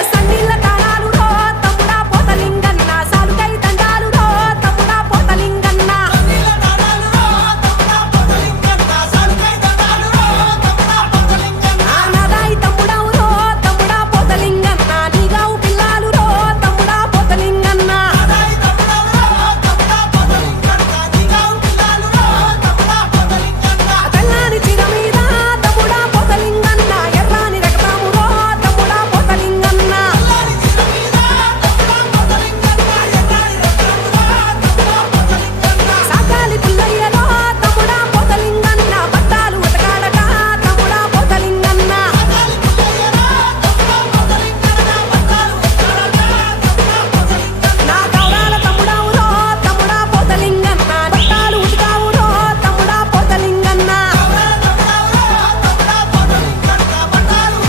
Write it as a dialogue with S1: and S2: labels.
S1: hasta ni la